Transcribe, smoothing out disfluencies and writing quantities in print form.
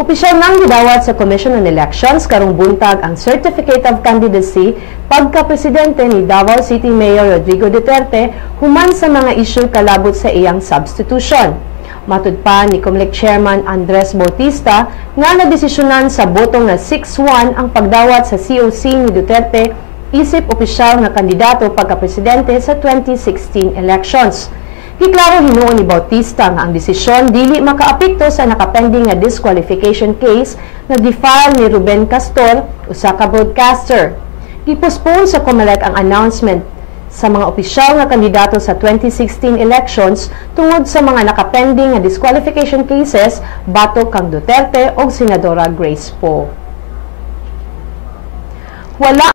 Opisyal nang gidawat sa Commission on Elections karong buntag ang Certificate of Candidacy pagka-presidente ni Davao City Mayor RodrigoDuterte human sa mga isyu kalabot sa iyang substitution. Matud pa ni COMELEC Chairman Andres Bautista nga nadesisyonan sa botong na 6-1 ang pagdawat sa COC ni Duterte isip opisyal nga kandidato pagka-presidente sa 2016 elections. Giklaro hinuon ni Bautista nga ang desisyon dili makaapekto sa nakapending nga disqualification case na gifile ni Ruben Castor, usa ka broadcaster. Gipospone sa COMELEC ang announcement sa mga opisyal nga kandidato sa 2016 elections tungod sa mga nakapending nga disqualification cases batok kang Duterte o Senadora Grace Poe. Wala